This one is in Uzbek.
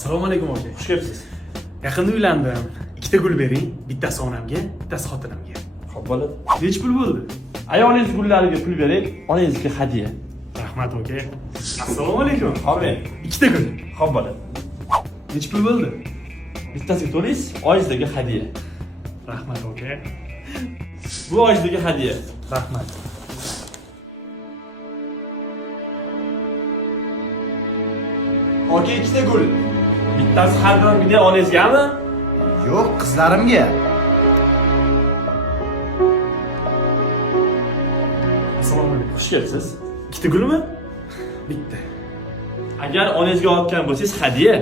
Assalomu alaykum aka. Xush kelibsiz. Yaqinda uylandim. Ikkita gul bering, bittasi onamga, bittasi xotinimga. Xo'p bo'ladi. Nech pul bo'ldi? Ayolingiz gullariga pul bering, onangizga hadya. Rahmat aka. Assalomu alaykum. Qolmang. Ikkita gul. Xo'p bo'ladi. Nech pul bo'ldi? Bittasiga to'laysiz, oyingizga hadya. Rahmat aka. Bu oyingizga hadya. Rahmat. Aka ikkita gul. Bittasi har doimgidek onangizgami? Yo'q, qizlarimga. Assalomu alaykum. Xush kelibsiz. Ikkita gulmi? Bitta. Agar onangizga olgan bo'lsangiz hadya.